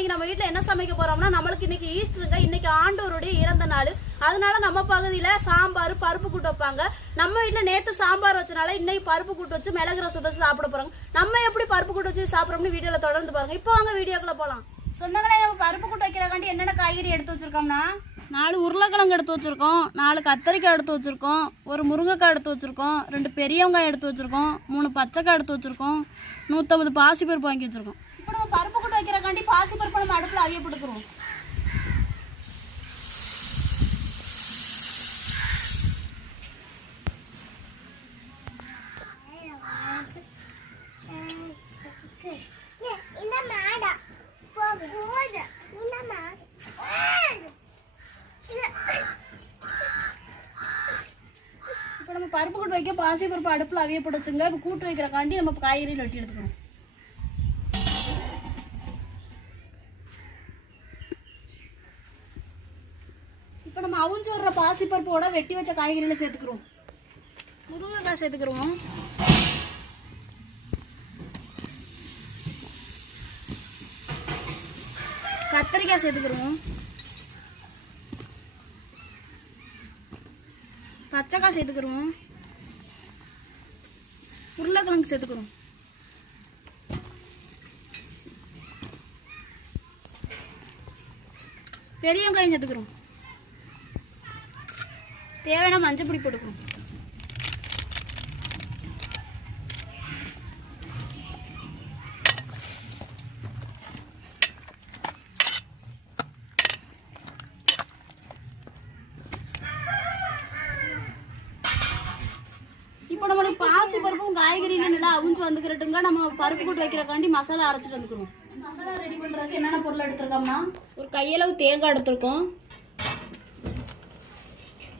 இன்னைக்கு நம்ம வீட்ல என்ன சமைக்க போறோம்னா நம்மளுக்கு இன்னைக்கு ஈஸ்டருங்க இன்னைக்கு ஆண்டவருடைய இறந்த நாள். அதனால நம்ம பகுதியில சாம்பார் பருப்பு கூட்டு வைப்பாங்க. நம்ம வீட்ல நேத்து சாம்பார் வச்சனால இன்னைக்கு பருப்பு கூட்டு வச்சு மிளகு ரசத்தை வச்சு சாப்பிட போறோம். நம்ம எப்படி பருப்பு கூட்டு வச்சு சாப்பிடுறோம்னு வீடியோல தொடர்ந்து பாருங்க. இப்போ வாங்க வீடியோக்குள்ள போலாம். சொந்தங்களே நம்ம பருப்பு கூட்டு வைக்கிறக்காண்டி என்னென்ன காய்கறி எடுத்து வச்சிருக்கோம்னா? நாலு உருளைக்கிழங்கு எடுத்து வச்சிருக்கோம் நாலு கத்தரிக்காய் எடுத்து வச்சிருக்கோம் ஒரு முருங்கைக்காய் எடுத்து வச்சிருக்கோம் ரெண்டு பெரிய வெங்காயம் எடுத்து வச்சிருக்கோம் மூணு பச்சைக்காய் எடுத்து வச்சிருக்கோம் நூற்றம்பது பாசிப்பருப்பு வாங்கி வச்சிருக்கோம். இப்போ நம்ம பருப்பு கூட்டு வைக்கிறக்காண்டி பாசி பருப்பு நம்ம அடுப்பில் அவிய போட்டுக்கிறோம். இப்போ நம்ம பருப்பு கூட்டு வைக்க பாசிப்பருப்பு அடுப்பில் அவிய பிடிச்சுங்க இப்போ கூட்டு வைக்கிறக்காண்டி நம்ம காய்கறி வெட்டி எடுத்துக்கிறோம். அவிஞ்சு வர்ற பாசிப்பருப்போட வெட்டி வச்ச காய்கறிகளை சேர்த்துக்கிறோம். முருங்கைக்காய் சேர்த்துக்கிறோம். கத்திரிக்காய் சேர்த்துக்கிறோம். பச்சைக்காய் சேர்த்துக்கிறோம். உருளைக்கிழங்கு சேர்த்துக்கிறோம். பெரிய வெங்காயம் சேர்த்துக்கிறோம். தேவையான மஞ்சள் பொடி போட்டுக்கிறோம் இப்போ நம்மளுக்கு பாசி பருப்பும் காய்கறியும் நல்லா அவிஞ்சு வந்துக்கிறட்டுங்க. நம்ம பருப்பு கூட்டு வைக்கிறக்காண்டி மசாலா அரைச்சிட்டு வந்துக்கிறோம். மசாலா ரெடி பண்ணுறதுக்கு என்னென்ன பொருள் எடுத்திருக்கோம்னா? ஒரு கையளவு தேங்காய் எடுத்திருக்கோம்.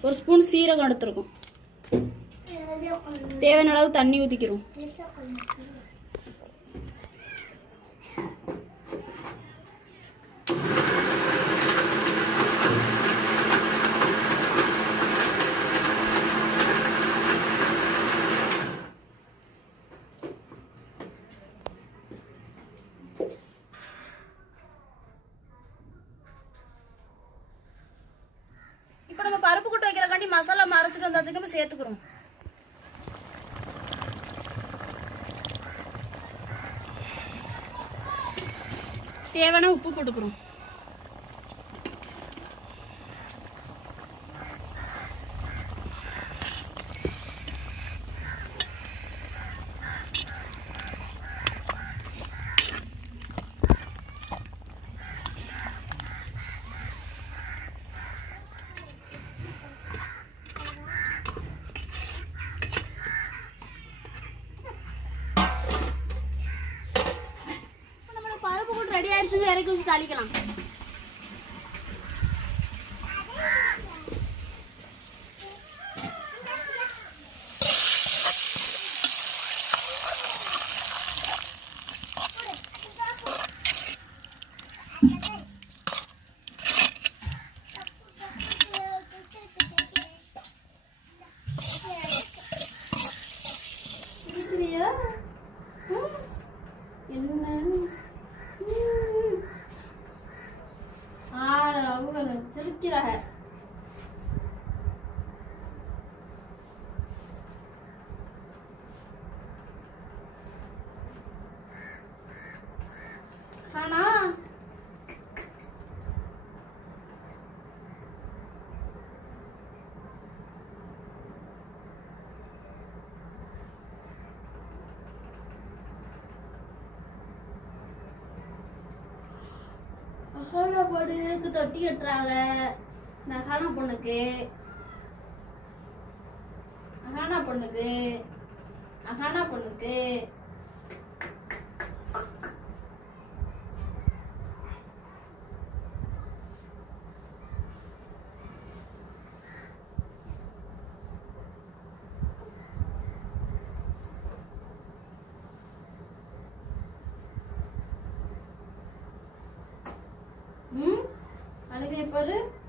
ஒரு ஸ்பூன் சீரகம் எடுத்திருக்கோம். தேவையான அளவு தண்ணி ஊற்றிக்கிறோம் இப்போ நம்ம பருப்பு கூட்டு வைக்கிறக்காண்டி மசாலா அதுக்கப்புறம் சேர்த்துக்கிறோம். தேவையான உப்பு போட்டுக்கிறோம். இறக்கி வச்சு தாளிக்கலாம் சாப்பாடுக்கு தொட்டி கட்டுறாங்க. இந்த பொண்ணுக்கு. அஹானா பொண்ணுக்கு. அஹானா பொண்ணுக்கு. पर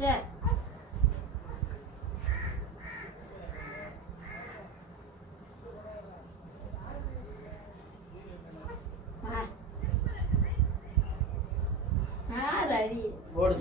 பாரு சரி ஆ. ஆ, ரெடி. போடு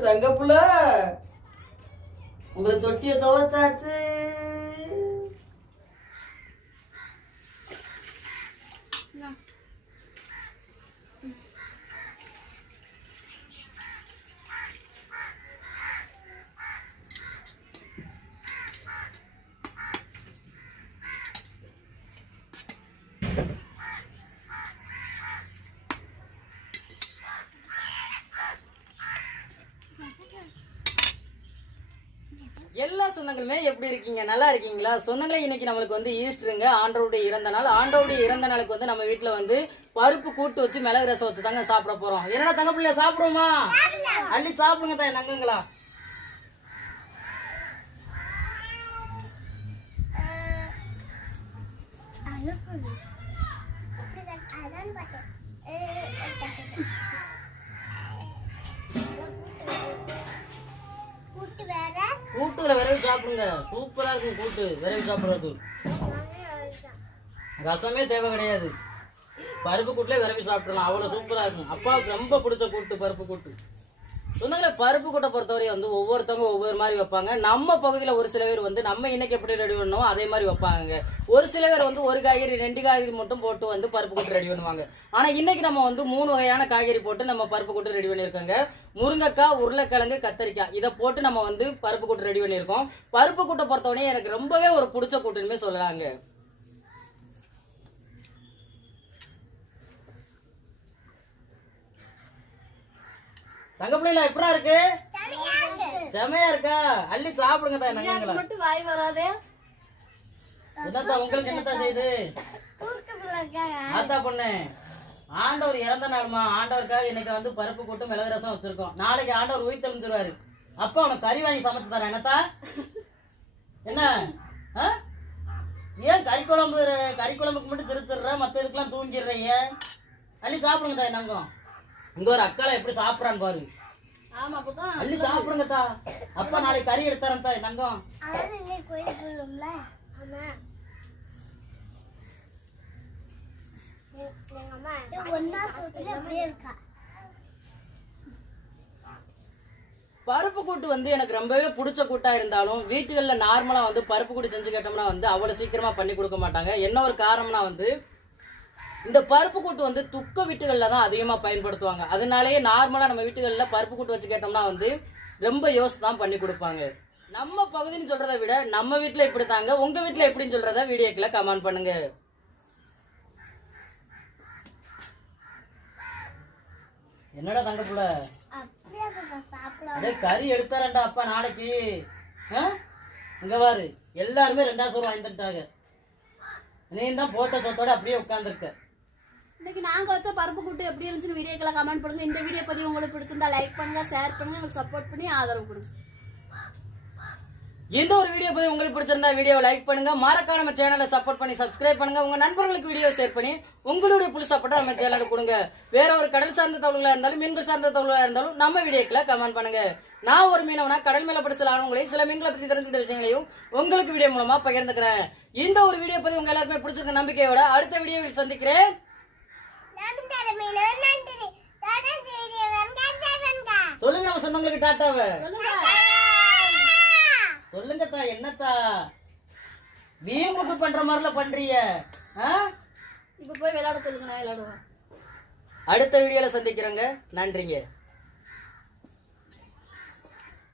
தங்க புள்ள. உங்களை தொட்டிய துவச்சாச்சு. எல்லா சொந்தங்களுமே எப்படி இருக்கீங்க? நல்லா இருக்கீங்களா? சொந்தங்களே இன்னைக்கு நம்மளுக்கு வந்து ஈஸ்டருங்க. ஆண்டவருடைய இறந்த நாள். ஆண்டவருடைய இறந்த நாளுக்கு வந்து நம்ம வீட்டுல வந்து பருப்பு கூட்டு வச்சு மிளகு ரசம் வச்சு தாங்க சாப்பிட போறோம். என்னடா தங்க பிள்ளைய சாப்பிடுவோமா? அள்ளி சாப்பிடுங்க தான் நங்கங்களா கூட்டுல விரைவு சாப்பிடுங்க. சூப்பரா இருக்கும் கூட்டு விரைவு சாப்பிடுறது ரசமே தேவை கிடையாது. பருப்பு கூட்டுல விரவி சாப்பிடலாம். அவ்வளவு சூப்பரா இருக்கும். அப்பாவுக்கு ரொம்ப பிடிச்ச கூட்டு பருப்பு கூட்டு. சொந்தங்களை பருப்பு கூட்டை பொறுத்தவரை வந்து ஒவ்வொருத்தவங்க ஒவ்வொரு மாதிரி வைப்பாங்க. நம்ம பகுதியில் ஒரு சில பேர் வந்து நம்ம இன்னைக்கு எப்படி ரெடி பண்ணோம் அதே மாதிரி வைப்பாங்க ஒரு சில பேர் வந்து ஒரு காய்கறி ரெண்டு காய்கறி மட்டும் போட்டு வந்து பருப்பு கூட்டு ரெடி பண்ணுவாங்க. ஆனால் இன்னைக்கு நம்ம வந்து மூணு வகையான காய்கறி போட்டு நம்ம பருப்பு கூட்டு ரெடி பண்ணியிருக்கோங்க. முருங்கைக்காய் உருளைக்கிழங்கு கத்தரிக்காய். இதை போட்டு நம்ம வந்து பருப்பு கூட்டு ரெடி பண்ணியிருக்கோம். பருப்பு கூட்டை பொறுத்தவரையும் எனக்கு ரொம்பவே ஒரு பிடிச்ச கூட்டுன்னு சொல்லலாங்க. தங்க பிள்ளைல எப்படா இருக்கு? செமையா இருக்கா. அள்ளி சாப்பிடுங்க தான் நங்கங்களா மட்டும் வாய் வராதே. என்னத்தா உங்களுக்கு என்னத்தா செய்யுது ஆத்தா பொண்ணு ஆண்டவர் இறந்த நாளுமா? ஆண்டவருக்காக இன்னைக்கு வந்து பருப்பு போட்டு மிளகு ரசம் வச்சிருக்கோம். நாளைக்கு ஆண்டவர் உயிர் தெளிஞ்சிருவாரு. அப்பா உனக்கு கறி வாங்கி சமைச்சு தரேன். என்னத்தா? என்ன? ஆ? ஏன் கறி குழம்பு கறி குழம்புக்கு மட்டும் திருச்சிடுற? மத்த இதுக்கெல்லாம் தூங்கிடுற ஏன்? அள்ளி சாப்பிடுங்க தாய் நங்கம் இங்க ஒரு அக்கால எப்படி சாப்பிடறான்னு பாரு. அள்ளி அப்பா நாளைக்கு கறி சூத்துல அப்படியே இருக்கா? பருப்பு கூட்டு வந்து எனக்கு ரொம்பவே பிடிச்ச கூட்டா இருந்தாலும் வீட்டுகளில் நார்மலா வந்து பருப்பு கூட்டு செஞ்சு கேட்டோம்னா வந்து அவ்வளவு சீக்கிரமா பண்ணி கொடுக்க மாட்டாங்க. என்ன ஒரு காரணம்னா வந்து இந்த பருப்பு கூட்டு வந்து துக்க வீட்டுகளில் தான் அதிகமா பயன்படுத்துவாங்க. அதனாலேயே நார்மலா நம்ம வீட்டுகளில் பருப்பு கூட்டு வச்சு கேட்டோம்னா வந்து ரொம்ப யோசித்து தான் பண்ணி கொடுப்பாங்க. நம்ம பகுதின்னு சொல்றதை விட நம்ம வீட்ல இப்படி தாங்க உங்க வீட்ல எப்படின்னு சொல்றத வீடியோக்குள்ள கமெண்ட் பண்ணுங்க. என்னடா தங்க புள்ள? அதை கறி எடுத்தாரண்டா அப்பா நாளைக்கு? இங்க பாரு. எல்லாருமே ரெண்டாம் சோறு வாங்கிட்டாங்க நீ தான் போட்ட சொத்தோட அப்படியே உட்காந்துருக்க இன்னைக்கு நாங்கள் வச்ச பருப்பு கூட்டு எப்படி இருந்துச்சுன்னு வீடியோக்களை கமெண்ட் பண்ணுங்க இந்த வீடியோ பதிவு உங்களுக்கு பிடிச்சிருந்தா லைக் பண்ணுங்க ஷேர் பண்ணுங்க எங்களுக்கு சப்போர்ட் பண்ணி ஆதரவு கொடுங்க. எந்த ஒரு வீடியோ பத்தி உங்களுக்கு பிடிச்சிருந்தா வீடியோ லைக் பண்ணுங்க. மறக்காம நம்ம சேனலை சப்போர்ட் பண்ணி சப்ஸ்கிரைப் பண்ணுங்க. உங்க நண்பர்களுக்கு வீடியோ ஷேர் பண்ணி உங்களுடைய புல் சப்போர்ட்டை நம்ம சேனலுக்கு கொடுங்க. வேற ஒரு கடல் சார்ந்த தகவல்களா இருந்தாலும் மீன்கள் சார்ந்த தகவல்களா இருந்தாலும் நம்ம வீடியோக்களை கமெண்ட் பண்ணுங்க. நான் ஒரு மீனவனா கடல் மேல படி சில சில மீன்களை பத்தி தெரிஞ்சுக்கிட்ட விஷயங்களையும் உங்களுக்கு வீடியோ மூலமா பகிர்ந்துக்கிறேன். இந்த ஒரு வீடியோ பத்தி உங்க எல்லாருமே பிடிச்சிருக்க நம்பிக்கையோட அடுத்த வீடியோவில் சந்திக்கிறேன். சொல்லுங்க நம்ம சொந்தங்களுக்கு டாட்டாவை. சொல்லுங்க. தா என்னத்தா? வீம்புக்கு பண்ற மாதிரிலாம் பண்றீங்க? இப்ப போய் விளையாட சொல்லுங்க நான் விளையாடுவேன் அடுத்த வீடியோல சந்திக்கிறேங்க. நன்றிங்க.